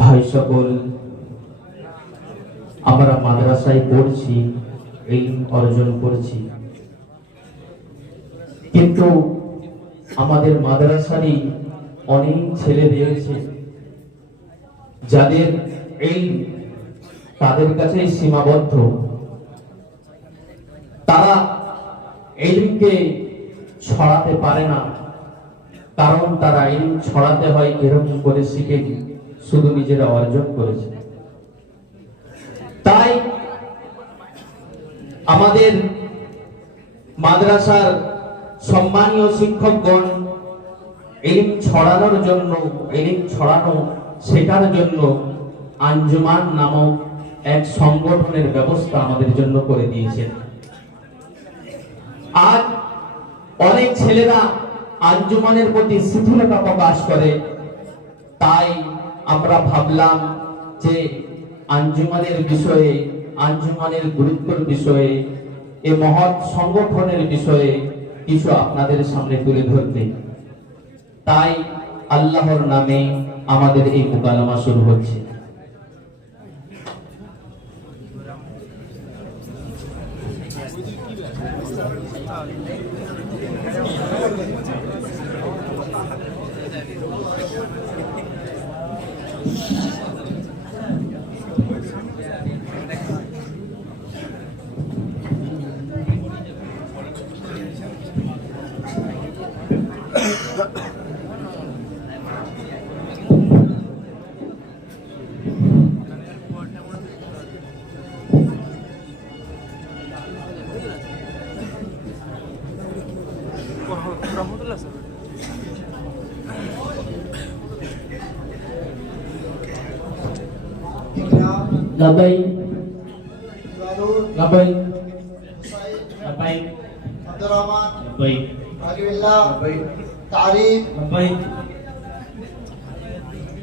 ভাই সকল, আমরা মাদ্রাসায় পড়ছি, ইলম অর্জন করছি, কিন্তু আমাদের মাদ্রাসারই অনেক ছেলে রয়েছে যাদের ইলম তাদের কাছেই সীমাবদ্ধ। তারা ইলমকে ছড়াতে পারে না, কারণ তারা ইলম ছড়াতে হয় এরকম করে শিখেনি, শুধু নিজেরা অর্জন করেছে। তাই আমাদের মাদ্রাসার সম্মানীয় শিক্ষকগণ ইলম ছড়ানোর জন্য, ইলম ছড়ানো শেখার জন্য আঞ্জুমান নামক এক সংগঠনের ব্যবস্থা আমাদের জন্য করে দিয়েছেন। আজ অনেক ছেলেরা আঞ্জুমানের প্রতি শিথিলতা প্রকাশ করে, তাই আমরা ভাবলাম যে আঞ্জুমানের বিষয়ে, আঞ্জুমানের গুরুত্বের বিষয়ে, এই মহৎ সংগঠনের বিষয়ে কিছু আপনাদের সামনে তুলে ধরতে। তাই আল্লাহর নামে আমাদের এই মুকালামা শুরু হচ্ছে। Labay, labay, labay, Abdurrahman, labay, Agilillah, labay, Ta'rif, labay.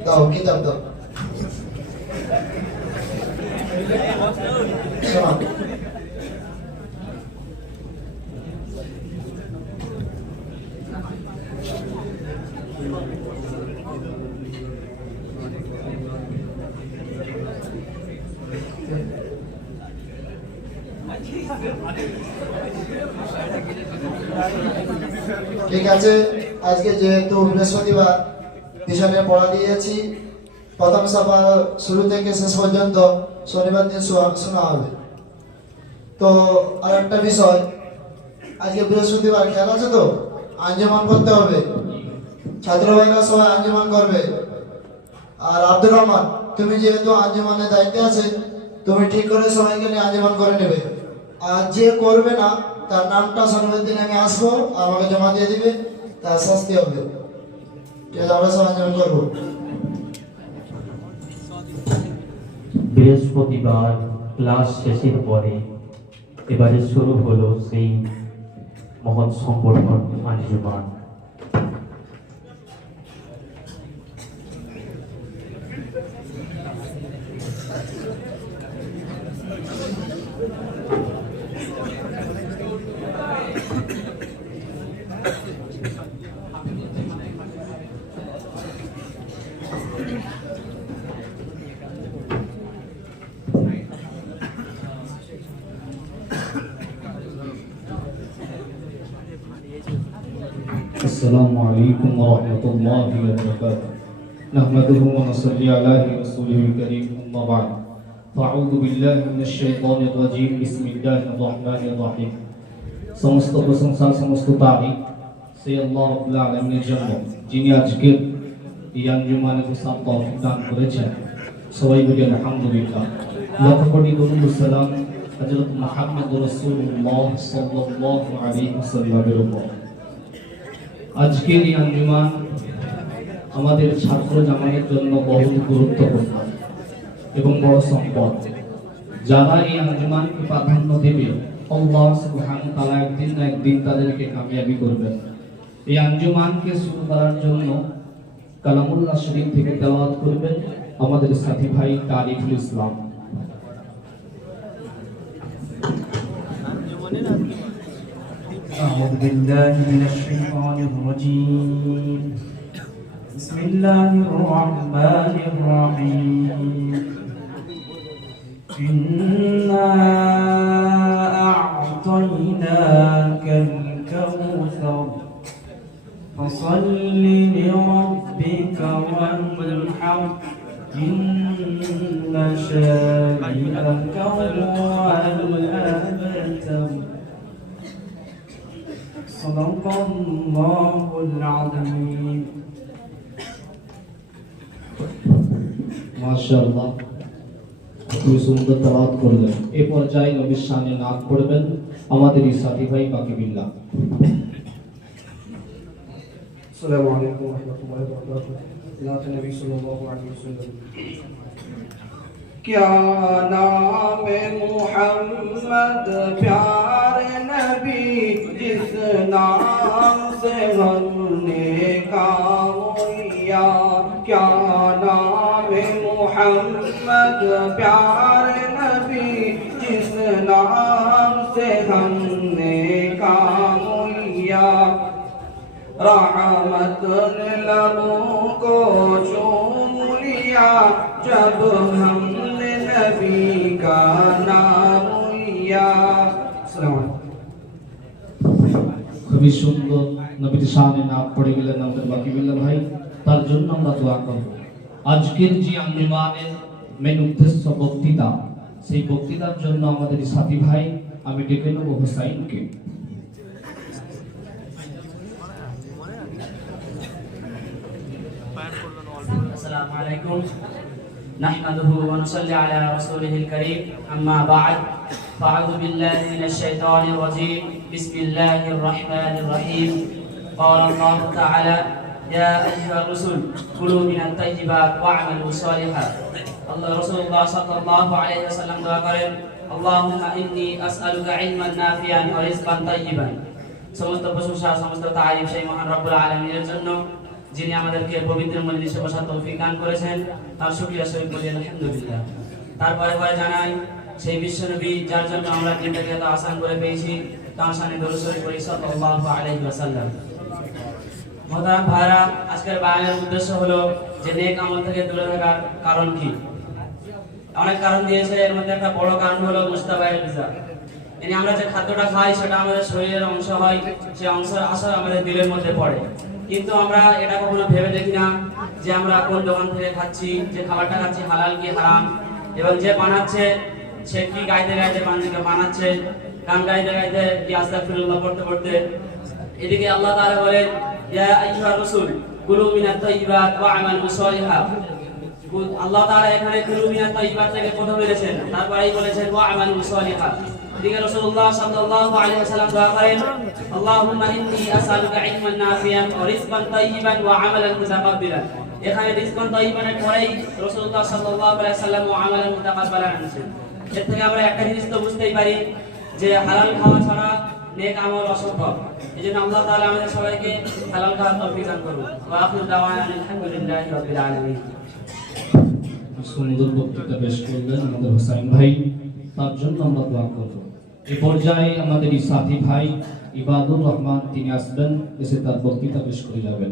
দাও কিতাব দাও। শোনো, ঠিক আছে। আজকে যেহেতু বৃহস্পতিবার, পিছনে পড়া দিয়েছি, প্রথম সভা শুরু থেকে শেষ পর্যন্ত শনিবার দিন শোনা হবে। তো আর একটা বিষয়, আজকে বৃহস্পতিবার, খেয়াল আছে তো, আঞ্জুমান করতে হবে, ছাত্র ভাইরা সবাই আঞ্জুমান করবে। আর আব্দুর রহমান, তুমি যেহেতু আঞ্জুমানের দায়িত্বে আছে, তুমি ঠিক করে সবাইকে নিয়ে আঞ্জুমান করে নেবে। আর যে করবে না তার নামটা শনিবার দিন আমি আসবো, আমাকে জমা দিয়ে দিবে, তার শাস্তি হবে। ঠিক আছে, আমরা সব আঞ্জুমান করবো। বৃহস্পতিবার ক্লাস শেষের পরে এবারে শুরু হলো সেই মহৎ সংগঠন আঞ্জুমান। السلام عليكم ورحمة الله وبركاته. نحمده ونصلي على رسوله الكريم، أما بعد. فأعوذ بالله من الشيطان الرجيم. بسم الله الرحمن الرحيم. সমস্ত প্রশংসা, সমস্ত তারিফ সেই আল্লাহ রাব্বুল আলামিনের জন্য, যিনি আজকে এই আঞ্জুমানে প্রস্তাব তৌফিক দান করেছেন। সবাই বলি আলহামদুলিল্লাহ। লক্ষ কোটি দরুদ ও সালাম হযরত মুহাম্মদ রাসূলুল্লাহ সাল্লাল্লাহু আলাইহি ওয়াসাল্লামের উপর। আজকের এই আঞ্জুমান আমাদের ছাত্র জামানের জন্য বহু গুরুত্বপূর্ণ এবং বড় সম্পদ। যারা এই আঞ্জুমানকে প্রাধান্য দেবে, আল্লাহ সুবহানাহু ওয়া তাআলা একদিন না একদিন তাদেরকে কামিয়াবি করবেন। এই আঞ্জুমানকে শুরু করার জন্য কালামুল্লাহ শরীফ থেকে তেলাওয়াত করবেন আমাদের সাথী ভাই তারিফুল ইসলাম। أعوذ بالله من الشيطان الرجيم بسم الله الرحمن الرحيم إنا أعطيناك الكوثر فصل لربك وانحر إن شانئك هو الأبتر صدق الله العظيم মাশাআল্লাহ, খুবই সুন্দর তেলাওয়াত করলেন। এই পর্যায়ে নবীর শানে নাত পড়বেন আমাদের এই সাথী ভাই বাকি বিল্লাহ। السلام عليكم ورحمة الله وبركاته. नात नबी सल्लल्लाहु अलैहि वसल्लम। क्या नाम मुहम्मद प्यारे नबी जिस नाम से हमने कामया। क्या नाम मुहम्मद प्यारे नबी जिस नाम से हमने कामया। रहमत लबों को चूम लिया जब हमने नबी का नाम लिया। খুবই সুন্দর নবীর শানে নাত পড়ে গেলেন আমাদের বাকি বিল্লাহ ভাই, তার জন্য আমরা দোয়া করব। আজকের যে আঞ্জুমানের মেন উদ্দেশ্য বক্তৃতা, সেই বক্তৃতার জন্য আমাদের এই সাথী ভাই আমি ডেকে নেব হোসাইনকে। السلام عليكم نحمده ونصلي على رسوله الكريم أما بعد فأعوذ بالله من الشيطان الرجيم بسم الله الرحمن الرحيم قال الله تعالى يا أيها الرسل كلوا من الطيبات واعملوا صالحا الله رسول الله صلى الله عليه وسلم دعا করেন اللهم إني أسألك علما نافعا ورزقا طيبا সমস্ত প্রশংসা সমস্ত তারিফ সেই মহান রব্বুল আলামিনের জন্য যিনি আমাদেরকে পবিত্র মজলিসে বসার তৌফিক দান করেছেন, তার শুকরিয়া শরীফ বলি আলহামদুলিল্লাহ। তারপরে জানাই সেই বিশ্বনবী যার জন্য আমরা দিনটাকে এত আসান করে পেয়েছি, তার সামনে দরুদ শরীফ পড়ি সাল্লাল্লাহু আলাইহি ওয়াসাল্লাম। মোহতারাম ভাইরা, আজকের বয়ানের উদ্দেশ্য হলো যে নেক আমল থেকে দূরে থাকার কারণ কি। অনেক কারণ দিয়েছে, এর মধ্যে একটা বড় কারণ হলো মুস্তাবাইল বিজা। মানে আমরা যে খাদ্যটা খাই সেটা আমাদের শরীরের অংশ হয়, সেই অংশের আসর আমাদের দিলের মধ্যে পড়ে। কিন্তু আমরা এটা কখনো ভেবে দেখি না যে আমরা কোন দোকান থেকে খাচ্ছি, যে খাবারটা খাচ্ছি হালাল কি হারাম, এবং যে বানাচ্ছে সে কি গাইতে গাইতে বানাচ্ছে, গান গাইতে গাইতে কি আস্তাগফিরুল্লাহ পড়তে পড়তে। এদিকে আল্লাহ তাআলা বলেন ইয়া আইয়ুহার রাসূল কুলু মিনাত তাইয়্যিবাত ওয়া আমালু সালিহা। আল্লাহ তাআলা এখানে কুলু মিনাত তাইয়্যিবাত থেকে প্রথম বলেছেন, তারপরেই বলেছেন ওয়া আমালু সালিহা। এদিকে রাসূলুল্লাহ সাল্লাল্লাহু আলাইহি ওয়াসাল্লাম দোয়া করেন আল্লাহুম্মা ইন্নী আসআলুকা ইলমান নাফিয়ান ওয়া রিজকান তাইয়্যিবান ওয়া আমালান মুতাকাব্বিলান। এখানে রিজকান তাইয়্যিবানের পরেই রাসূলুল্লাহ সাল্লাল্লাহু আলাইহি ওয়াসাল্লাম ওয়া আমালান মুতাকাব্বিলান আনছেন। এর থেকে আমরা একটা জিনিস তো বুঝতেই পারি যে হালাল খাওয়া ছাড়া নেক আমল অসম্ভব। এজন্য আল্লাহ তাআলা আমাদের সবাইকে হালাল খাওয়ার তৌফিক দান করুন। ওয়া আখিরু দাওয়ানা আলহামদুলিল্লাহি রাব্বিল আলামিন। সুন্দর বক্তৃতা পেশ করলেন আমাদের হোসাইন ভাই, তার জন্য আমরা দোয়া করব। এই পর্যায়ে আমাদের এই সাথী ভাই ইবাদুর রহমান তিনি আসবেন, এসে তার বক্তৃতা পেশ করে যাবেন।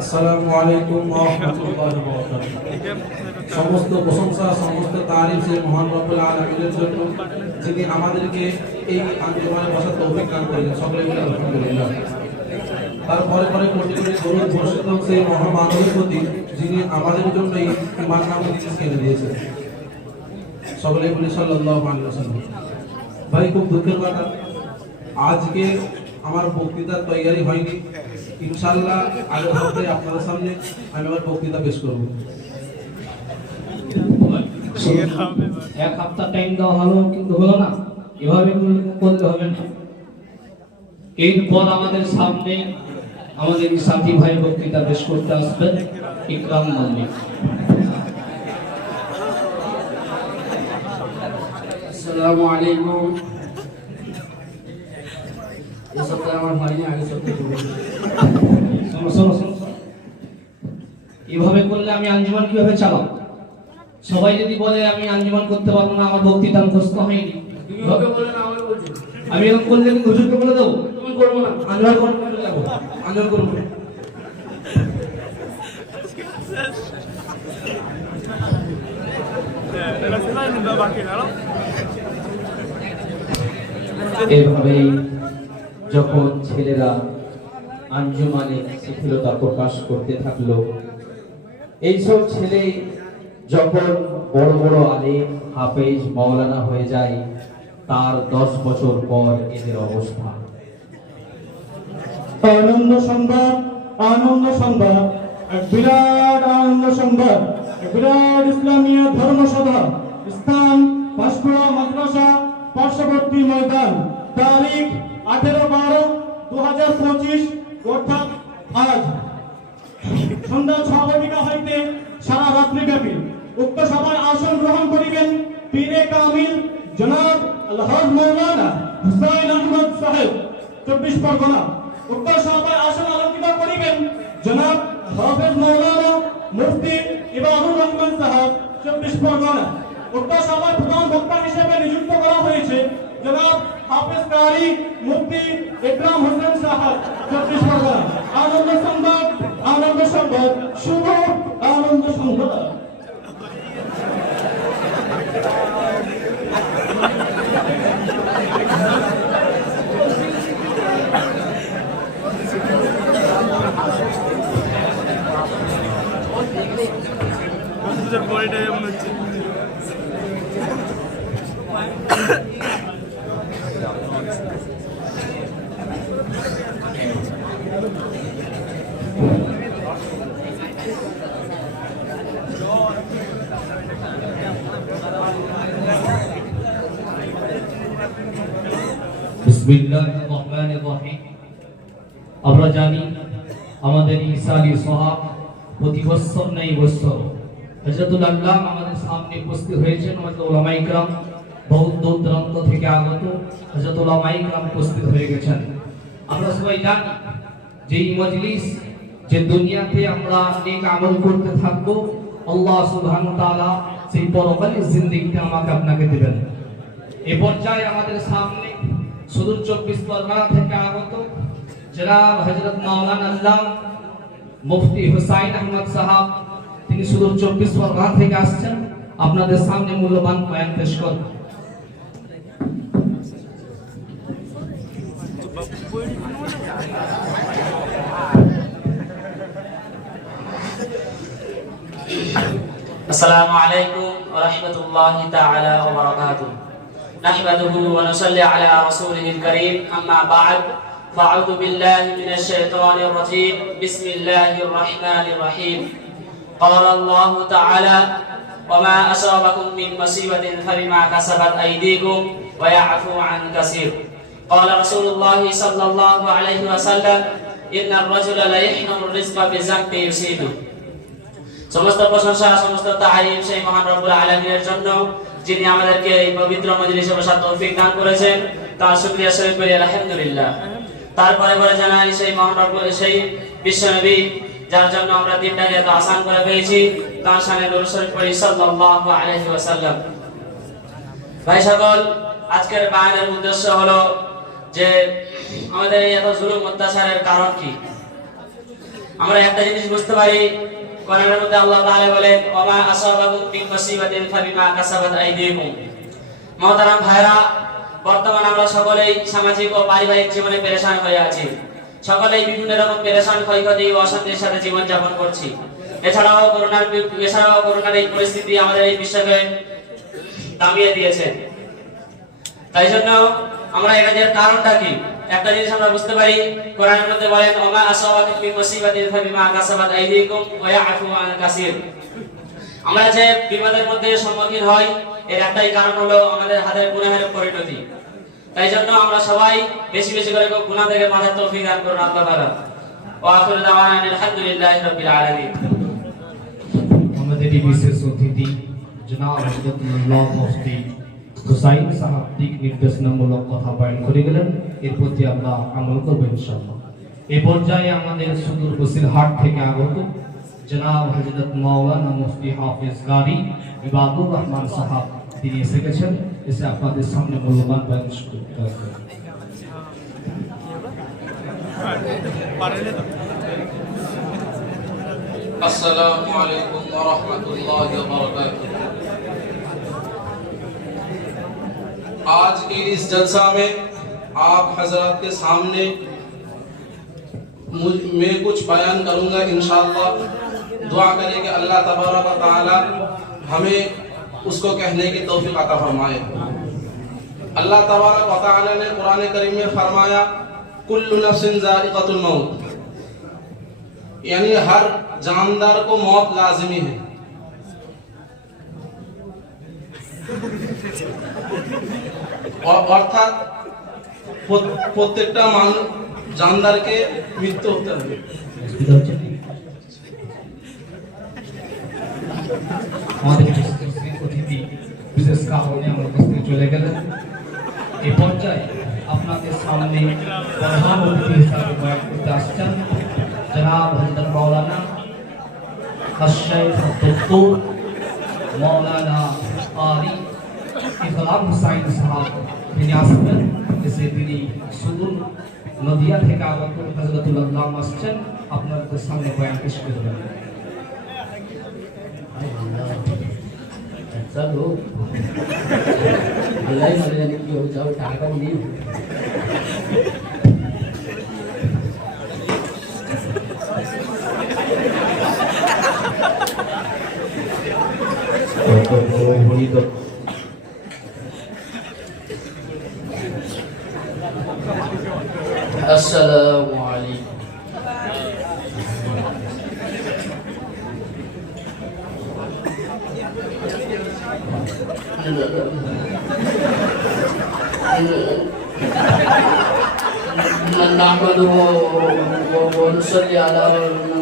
আসসালামু আলাইকুম ওয়া রাহমাতুল্লাহি ওয়া বারাকাতুহু। সমস্ত প্রশংসা সমস্ত তারিফ সেই মহান রব্বুল আলামিনের জন্য, যিনি আমাদেরকে এই আঞ্জুমানে বসার তৌফিক দান করেছেন। সকলে মিলে আলহামদুলিল্লাহ। তারপরে কোটি কোটি দরুদ বর্ষিত হোক সেই মহামানবের প্রতি, যিনি আমাদের জন্য এই ঈমান নামক জিনিস কিনে দিয়েছেন। সকলে বলি সাল্লাল্লাহু আলাইহি ওয়াসাল্লাম। ভাই, খুব দুঃখের কথা, আজকে আমার বক্তৃতার তৈরি হয়নি। ইনশাআল্লাহ আগের সপ্তাহে আপনাদের সামনে আমি আমার বক্তৃতা পেশ করব। এক সপ্তাহ টাইম দেওয়া হলো, কিন্তু হলো না। এভাবে করতে হবে না। এরপর আমাদের সামনে আমাদের সাথী ভাই বক্তৃতা পেশ করতে আসবেন ইকরাম মল্লিক। আসসালামু আলাইকুম। এই সপ্তাহে আমার হয়নি, আগে সপ্তাহে এভাবে করলে আমি আঞ্জুমান কিভাবে চালাবো? সবাই যদি বলে আমি আঞ্জুমান করতে পারবো না, আমার বক্তৃতা মুখস্থ হয়নি, তুমি ওকে বলে না, আমি বলছি। আমি এখন করলে হুজুরকে বলে দেবো তুমি করবো না, আঞ্জুমান করবো, আঞ্জুমান করবো। এভাবেই যখন ছেলেরা আঞ্জুমানে শিথিলতা প্রকাশ করতে থাকলো, এইসব ছেলে যখন বড় বড় আলেম হাফেজ মাওলানা হয়ে যায়, তার 10 বছর পর এদের অবস্থা। আনন্দ সংবাদ, আনন্দ সংবাদ, এক বিরাট আনন্দ সংবাদ, এক বিরাট ইসলামীয় ধর্মসভা, স্থান পাঁশকুড়া মাদ্রাসা পার্শ্ববর্তী ময়দান, তারিখ 18/12/2025, অর্থাৎ আজ সন্ধ্যা 6 হইতে সারা রাত্রি ব্যাপী উক্ত সভায় আসন গ্রহণ করিবেন পীরে কামিল জনাব আলহাজ মাওলানা হুসাইন আহমদ সাহেব 24 পরগনা। উক্ত সভায় আসন আলোকিত করিবেন জনাব হাফেজ মাওলানা মুফতি ইবাদুর রহমান সাহেব 24 পরগনা। উক্ত সভায় প্রধান বক্তা হিসেবে নিযুক্ত করা হয়েছে জনাব হাফেজ কারি মুফতি ইকরাম হোসেন সাহেব 24 পরগনা। আনন্দ সংবাদ, আনন্দ সংবাদ, শুভ আনন্দ সংবাদ। বিসমিল্লাহির রহমানির রহিম। আমরা জানি আমাদের ঈসা আলাইহিস সালাম প্রতি বছর নেই বছর হযরতুল আল্লাহ আমাদের সামনে উপস্থিত হয়েছেন। হযরত উলামায়ে কিরাম বহু দূর দূরান্ত থেকে আগত হযরত উলামায়ে কিরাম উপস্থিত হয়ে গেছেন। আমরা সবাই জানি যে এই মজলিস, যে দুনিয়াতে আমরা নেক আমল করতে থাকবো, আল্লাহ সুবহানাহু ওয়া তাআলা সেই পরকালের জিন্দেগিতে আমাকে আপনাকে দিবেন। এই পর্যায়ে আমাদের সামনে সুদূর 24 পরগনা থেকে আগত জনাব হযরত মাওলানা আল্লাহ মুফতি হুসাইন আহমদ সাহেব, তিনি সুদূর 24 পরগনা থেকে আসছেন, আপনাদের সামনে মূল্যবান বয়ান পেশ করবেন। السلام عليكم ورحمة الله تعالى وبركاته. نحمده ونصلي على رسوله الكريم. أما بعد فأعوذ بالله من الشيطان الرجيم. بسم الله الرحمن الرحيم. قال الله تعالى: وما أصابكم من مصيبة فبما كسبت أيديكم ويعفو عن كثير. قال رسول الله صلى الله عليه وسلم: إن الرجل ليحنو الرزق بذنب يصيبه. সমস্ত প্রশংসা, সমস্ত তারিফ সেই মহান রব্বুল আলামিনের জন্য, যিনি আমাদেরকে এই পবিত্র মজলিসে বসার তৌফিক দান করেছেন। তার শুকরিয়া শরীফ করি আলহামদুলিল্লাহ। তারপরে পরে জানাই সেই মহান রব্বুল, সেই বিশ্বনবী যার জন্য আমরা দিনটাকে এত আসান করে পেয়েছি, তার শানে দরুদ শরীফ পড়ি সাল্লাল্লাহু আলাইহি ওয়াসাল্লাম। ভাই সকল, আজকের বয়ানের উদ্দেশ্য হলো যে আমাদের এই এত জুলুম অত্যাচারের কারণ কি। আমরা একটা জিনিস বুঝতে পারি, কোরআনের মধ্যে আল্লাহ তাআলা বলেন, ওমা আসাবাকুম মিন মুসিবাতিন ফাবিমা কাসাবাত আইদিকুম। মহতারাম ভাইরা, বর্তমানে আমরা সকলেই সামাজিক ও পারিবারিক জীবনে পেরেশান হয়ে আছি। সকলেই বিভিন্ন রকম পেরেশান, ক্ষয়ক্ষতি ও অশান্তির সাথে জীবন যাপন করছি। এছাড়াও করোনার এই পরিস্থিতি আমাদের এই বিশ্বকে দামিয়ে দিয়েছে। তাই জন্য আমরা এর কারণটা কি, একটা জিনিস আমরা বুঝতে পারি, কোরআনের মধ্যে বলেন, ওমা আসাবাকুম মিন মুসিবাতিন ফাবিমা কাসাবাত আইদিকুম ওয়া ইয়াফু আন কাসীর। আমরা যে বিপদের মধ্যে সম্মুখীন হই, এর একটাই কারণ হলো আমাদের হাতের গুনাহের পরিণতি। তাই জন্য আমরা সবাই বেশি বেশি করে গুনাহ থেকে বাঁচার তৌফিক দান করুন আল্লাহ তাআলা। ওয়া আখিরু দাওয়ানা আলহামদুলিল্লাহি রাব্বিল আলামিন। আমাদের এই বিশেষ অতিথি জনাব হযরতুল্লাহ মুফতি হুসাইন সাহেব দিক নির্দেশনামূলক কথা বয়ান করে গেলেন, এর প্রতি আমরা আমল করব ইনশাআল্লাহ। এই পর্যায়ে আমাদের সুদূর বসিরহাট থেকে আগত জনাব হযরত মাওলানা মুফতি হাফেজ কারি ইবাদুর রহমান সাহেব, তিনি এসে গেছেন। এসে আপনাদের সামনে মূল্যবান বয়ান করতে হবে। अस्सलामु अलैकुम व रहमतुल्लाहि व बरकातुहू। आज की इस जलसा में आप हजरत के सामने मैं कुछ बयान करूंगा इंशाअल्लाह। दुआ करें कि अल्लाह तबारक व तआला हमें उसको कहने की तौफीक अता फरमाए। अल्लाह तबारक व तआला ने कुरान करीम में फरमाया कुल्लु नफ्सिन ज़ाइक़तुल मौत, यानी हर जानदार को मौत लाजिमी है। অর্থাৎ প্রত্যেকটা জানদারকে মৃত্যু হতে হবে। আমাদের অতিথি বিশেষ কারণে আমার কাছ থেকে চলে গেলেন। এই পর্যায়ে আপনাদের সামনে প্রধান অতিথি হিসাবে বয়ান করতে আসছেন জনাব হযরত মাওলানা আশ-শাইখ ডক্টর মাওলানা কারি ইকরাম হুসাইন সাহেব। তিনি আসবেন, এসে তিনি সুদূর নদিয়া থেকে আগত হযরতুল আল্লাহ আসছেন, আপনাদের সামনে বয়ান পেশ করবেন। चलो अल्लाह ही मरे जाने की हो जाओ टाका नहीं अस्सलामु अलैकुम। नहमदुहु व नुसल्ली अला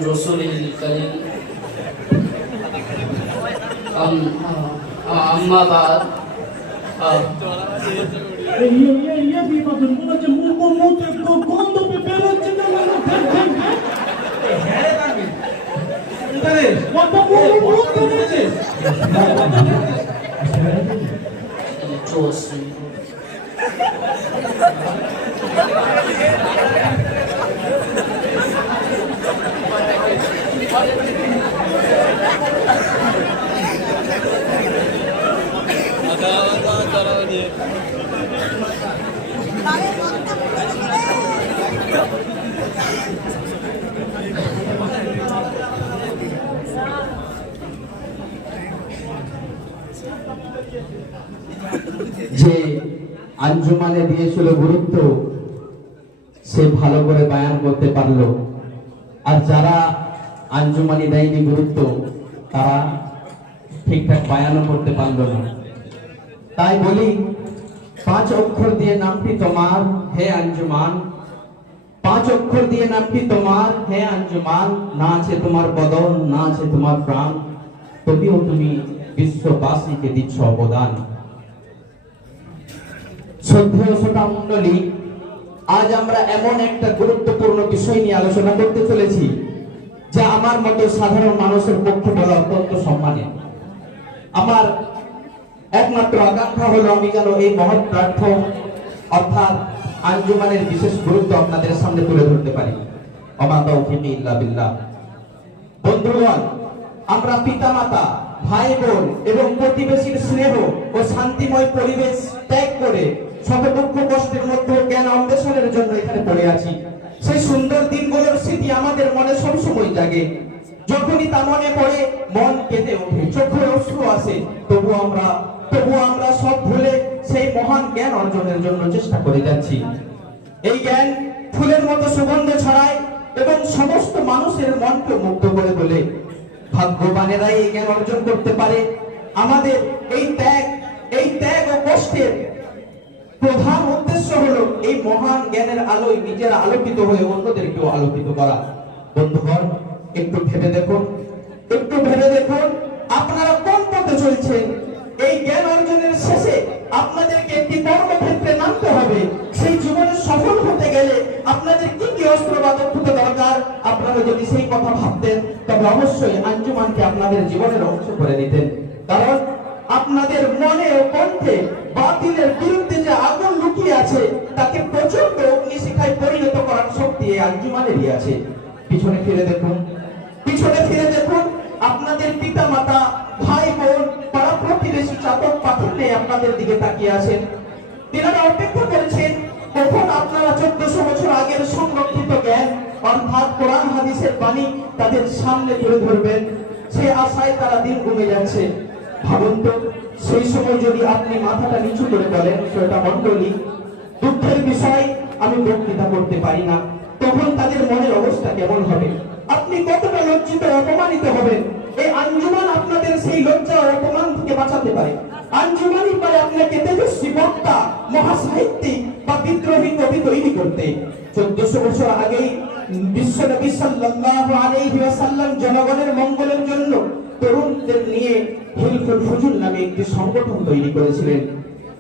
रसूलिल करीम। अम्मा बाद যে আঞ্জুমানে দিয়েছিল গুরুত্ব সে ভালো করে বয়ান করতে পারলো, আর যারা আঞ্জুমানি দেয়নি গুরুত্ব তারা ঠিকঠাক বয়ানও করতে পারলো না। তাই বলি 5 অক্ষর দিয়ে নামটি তোমার হে আঞ্জুমান, 5 অক্ষর দিয়ে নামটি তোমার হে আঞ্জুমান। না আছে তোমার বদন, না আছে তোমার প্রাণ, তবুও তুমি বিশ্ববাসীকে দিচ্ছ অবদান। শ্রদ্ধেয় শ্রোতা মণ্ডলী, আজ আমরা এমন একটা গুরুত্বপূর্ণ বিষয় নিয়ে আলোচনা করতে চলেছি যা আমার মতো সাধারণ মানুষের পক্ষে বলা অত্যন্ত সম্মানের। আমার একমাত্র আকাঙ্ক্ষা হলো আমি যেন এই মহৎ প্রার্থ অর্থাৎ আঞ্জুমানের বিশেষ গুরুত্ব আপনাদের সামনে তুলে ধরতে পারি। ওমা তাওফীকি ইল্লা বিল্লাহ। বন্ধুগণ, আমরা পিতামাতা, ভাই বোন এবং প্রতিবেশীর স্নেহ ও শান্তিময় পরিবেশ ত্যাগ করে শত দুঃখ কষ্টের মধ্যে জ্ঞান অন্বেষণের জন্য এখানে পড়ে আছি। সেই সুন্দর দিনগুলোর স্মৃতি আমাদের মনে সবসময় জাগে। যখনই তা মনে পড়ে মন কেঁদে ওঠে, চোখে অশ্রু আসে। তবু আমরা সব ভুলে সেই মহান জ্ঞান অর্জনের জন্য চেষ্টা করে যাচ্ছি। এই জ্ঞান ফুলের মতো সুগন্ধ ছড়ায় এবং সমস্ত মানুষের মনকে মুগ্ধ করে তোলে। ভাগ্যবানেরাই এই জ্ঞান অর্জন করতে পারে। আমাদের এই ত্যাগ ও কষ্টের প্রধান উদ্দেশ্য হলো এই মহান জ্ঞানের আলোয় নিজেরা আলোকিত হয়ে অন্যদেরকেও আলোকিত করা। বন্ধুগণ, একটু ভেবে দেখুন আপনারা কোন পথে চলছেন। এই জ্ঞান অর্জনের শেষে আপনাদেরকে একটি কর্মক্ষেত্রে নামতে হবে। সেই জীবনে সফল হতে গেলে আপনাদের কি কি অস্ত্র বা দক্ষতা দরকার, আপনারা যদি সেই কথা ভাবতেন তবে অবশ্যই আঞ্জুমানকে আপনাদের জীবনের অংশ করে নিতেন। কারণ আপনাদের মনে ও কণ্ঠে বাতিলের বিরুদ্ধে যে আগুন লুকিয়ে আছে তাকে প্রচন্ড অগ্নিশিখায় পরিণত করার শক্তি এই আঞ্জুমানেরই আছে। পিছনে ফিরে দেখুন, পিছনে ফিরে দেখুন, আপনাদের পিতা মাতা, ভাই বোন, পাড়া প্রতিবেশী, চাতক পাথর আপনাদের দিকে তাকিয়ে আছেন। তিনারা অপেক্ষা করেছেন কখন আপনারা 1400 বছর আগের সংরক্ষিত জ্ঞান অর্থাৎ কোরআন হাদিসের বাণী তাদের সামনে তুলে ধরবেন। সে আশায় তারা দিন কমে যাচ্ছে। ভাবুন তো, সেই সময় যদি আপনি মাথাটা নিচু করে বলেন, শ্রোতা মণ্ডলী, দুঃখের বিষয় আমি বক্তৃতা করতে পারি না, তখন তাদের মনের অবস্থা কেমন হবে? আপনি কতটা লজ্জিত অপমানিত হবেন। এই আঞ্জুমান আপনাদের সেই লজ্জা ও অপমান থেকে বাঁচাতে পারে। আঞ্জুমানই পারে আপনাকে তেজস্বী বক্তা, মহাসাহিত্যিক বা বিদ্রোহী কবি তৈরি করতে। 1400 বছর আগেই বিশ্বনবী সাল্লাল্লাহু আলাইহি ওয়াসাল্লাম জনগণের মঙ্গলের জন্য তরুণদের নিয়ে হিলফুল ফুজুল নামে একটি সংগঠন তৈরি করেছিলেন।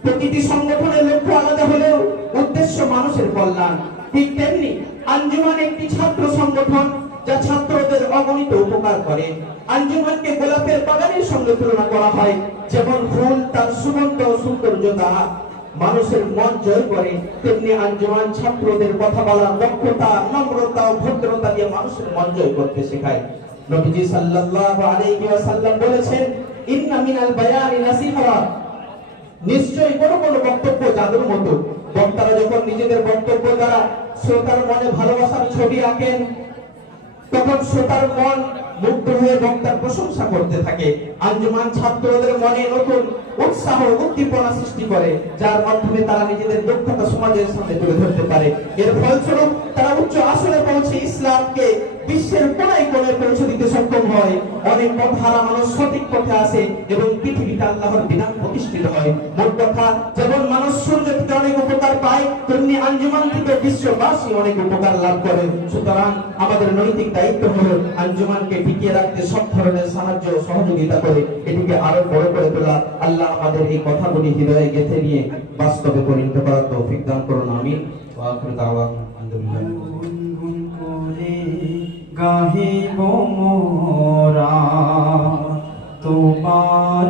প্রতিটি সংগঠনের লক্ষ্য আলাদা হলেও উদ্দেশ্য মানুষের কল্যাণ। ঠিক তেমনি আঞ্জুমান একটি ছাত্র সংগঠন যা ছাত্রদের অগণিত উপকার করে। আঞ্জুমানকে গোলাপের বাগানের সঙ্গে তুলনা করা হয়। যেমন ফুল তার সুগন্ধ ও সৌন্দর্য দ্বারা মানুষের মন জয় করে, তেমনি আঞ্জুমান ছাত্রদের কথা বলার দক্ষতা, নম্রতা ও ভদ্রতা দিয়ে মানুষের মন জয় করতে শেখায়। নবীজি সাল্লাল্লাহু আলাইহি ওয়াসাল্লাম বলেছেন, ইন্না মিনাল বায়ানি নাসিহা, নিশ্চয়ই কোন কোন বক্তব্য জাদুর মতো। বক্তারা যখন নিজেদের বক্তব্য দ্বারা শ্রোতার মনে ভালোবাসার ছবি আঁকেন, তখন শ্রোতার মন মুগ্ধ হয়ে বক্তার প্রশংসা করতে থাকে। আঞ্জুমান ছাত্রদের মনে নতুন উৎসাহ, উদ্দীপনা সৃষ্টি করে, যার মাধ্যমে তারা নিজেদের দক্ষতা সমাজের সামনে তুলে ধরতে পারে। এর ফলস্বরূপ তারা উচ্চ আসনে পৌঁছে ইসলামকে বিশ্বের কোনায় কোনায় পৌঁছে দিতে সক্ষম হয়। অনেক পথহারা মানুষ সঠিক পথে আসে এবং পৃথিবীতে আল্লাহর বিধান প্রতিষ্ঠিত হয়। মোট কথা, যেমন মানুষ সূর্য থেকে অনেক উপকার পায়, তেমনি আঞ্জুমান থেকে বিশ্ববাসী অনেক উপকার লাভ করে। সুতরাং আমাদের নৈতিক দায়িত্ব হলো আঞ্জুমানকে টিকিয়ে রাখতে সব ধরনের সাহায্য ও সহযোগিতা করে এটিকে আরো বড় করে তোলা। আল্লাহ আমাদের এই কথাগুলি হৃদয়ে গেঁথে নিয়ে বাস্তবে পরিণত করার তৌফিক দান করুন। আমিন। ওয়া আখিরু দাওয়ানা আলহামদুলিল্লাহ। গাহিব মোরা তোমার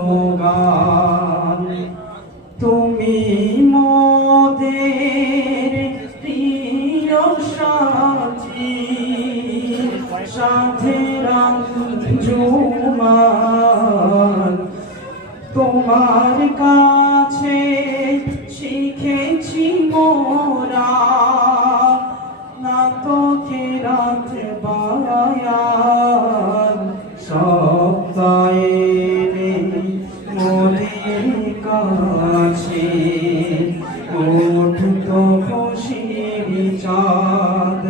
গুণগান, তুমি মোদের প্রিয় সাথী, সাথের আঞ্জুমান। তোমার কাছে শিখেছি মোরা না তো কেরাত বায়ান, সপ্তাহে মোদের কাছে উঠতো খুশির চাঁদ।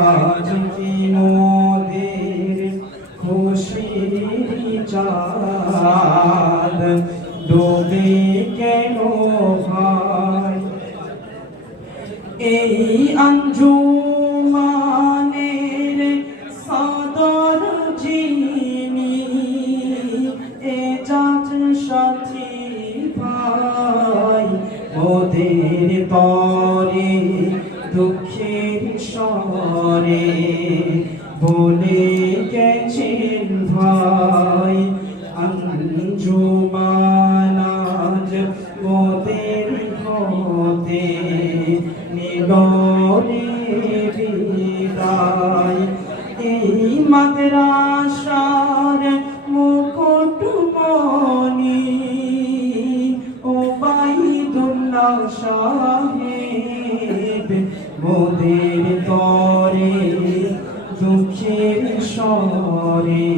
আজ কি মোদের খুশির চাঁদ ডোবে কেন ভাই? এই আঞ্জুমানের সদর যিনি, এ জাত সাথী ভাই, ওদের তরে দুঃখের স্বরে বলে গেছেন ভাই। আঞ্জুমান আজ ওদের হতে নিল বিদায়। এই মাদ্রাসার মুকুটমণি ওবাইদুল্লাহ সাহেব, মোদের তরে দুঃখের স্বরে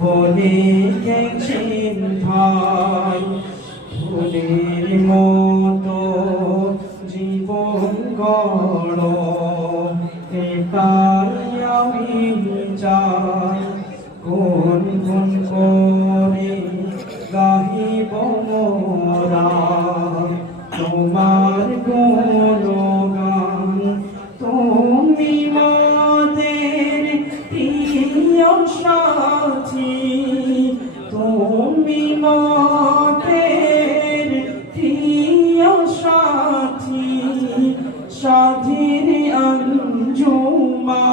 বলে গেছেন ভাই। ফুলের মতো জীবন গড়, এটাই আমি চাই। কোন কোন করে গাহিব মোরা তোমার গুণগান। তুমি মোদের প্রিয় সাথী, তুমি মোদের প্রিয় সাথী, সাথীর আঞ্জুমান।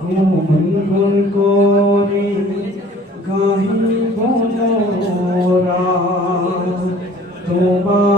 গুন গুন করে গাহিব মোরা তোমার